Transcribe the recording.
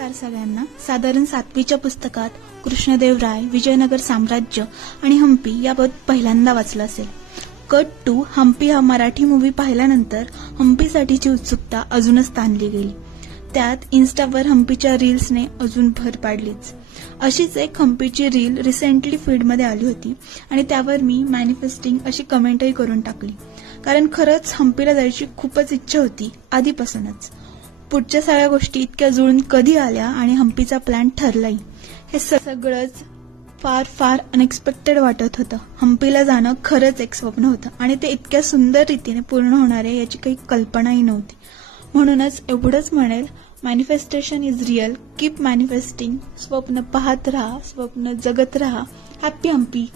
नमस्कार सगळ्यांना. साधारण 7वीच्या पुस्तकात कृष्णदेवराय, विजयनगर साम्राज्य आणि हम्पी याबाबत पहिल्यांदा वाचलं असेल. कट टू हम्पी हा मराठी मूवी पाहिल्यानंतर हम्पीसाठीची उत्सुकता अजूनच ताणली गेली. त्यात इन्स्टावर हम्पीच्या रील्सने अजून भर पाडलीच. अशीच एक हम्पीची रील रिसेंटली फीडमध्ये आली होती आणि त्यावर मी मॅनिफेस्टिंग अशी कमेंटही करून टाकली, कारण खरंच हम्पीला जायची खूपच इच्छा होती आधीपासूनच. पुढच्या सगळ्या गोष्टी इतक्या जुळून कधी आल्या आणि हम्पीचा प्लॅन ठरलाही, हे सगळंच फार फार अनएक्सपेक्टेड वाटत होतं. हम्पीला जाणं खरंच एक स्वप्न होतं आणि ते इतक्या सुंदर रीतीने पूर्ण होणार आहे याची काही कल्पनाही नव्हती. म्हणूनच एवढंच म्हणेल, manifestation is real. Keep manifesting. स्वप्न पाहत राहा, स्वप्न जगत राहा. हॅपी हम्पी.